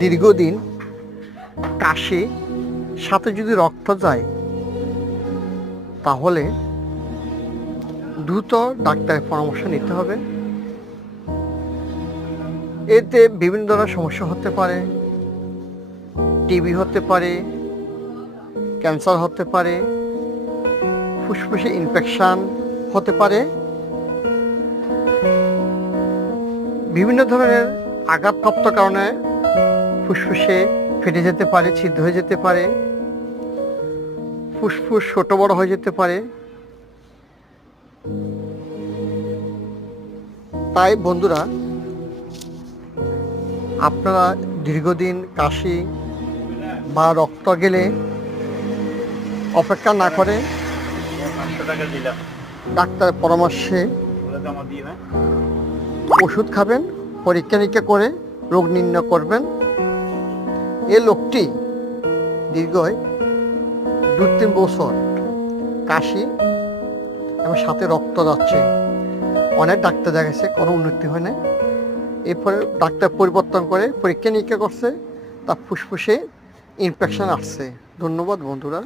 দীর্ঘদিন কাশি সাথে যদি রক্ত যায়, তাহলে দ্রুত ডাক্তারের পরামর্শ নিতে হবে। এতে বিভিন্ন ধরনের সমস্যা হতে পারে টিবি হতে পারে, ক্যান্সার হতে পারে, ফুসফুসে ইনফেকশান হতে পারে। বিভিন্ন ধরনের আঘাতপ্রাপ্ত কারণে ফুসফুসে ফেটে যেতে পারে ছিদ্র হয়ে যেতে পারে ফুসফুস ছোট বড় হয়ে যেতে পারে। তাই বন্ধুরা আপনারা দীর্ঘদিন কাশি বা রক্ত গেলে অপেক্ষা না করে ডাক্তারের পরামর্শে ওষুধ খাবেন পরীক্ষা নিরীক্ষা করে রোগ নির্ণয় করবেন। এ লোকটি দীর্ঘ দু তিন বছর কাশি এবং সাথে রক্ত যাচ্ছে। অনেক ডাক্তার দেখাচ্ছে কোনো উন্নতি হয় না এরপরে ডাক্তার পরিবর্তন করে পরীক্ষা নিরীক্ষা করছে, তার ফুসফুসে ইনফেকশন আসছে। ধন্যবাদ বন্ধুরা।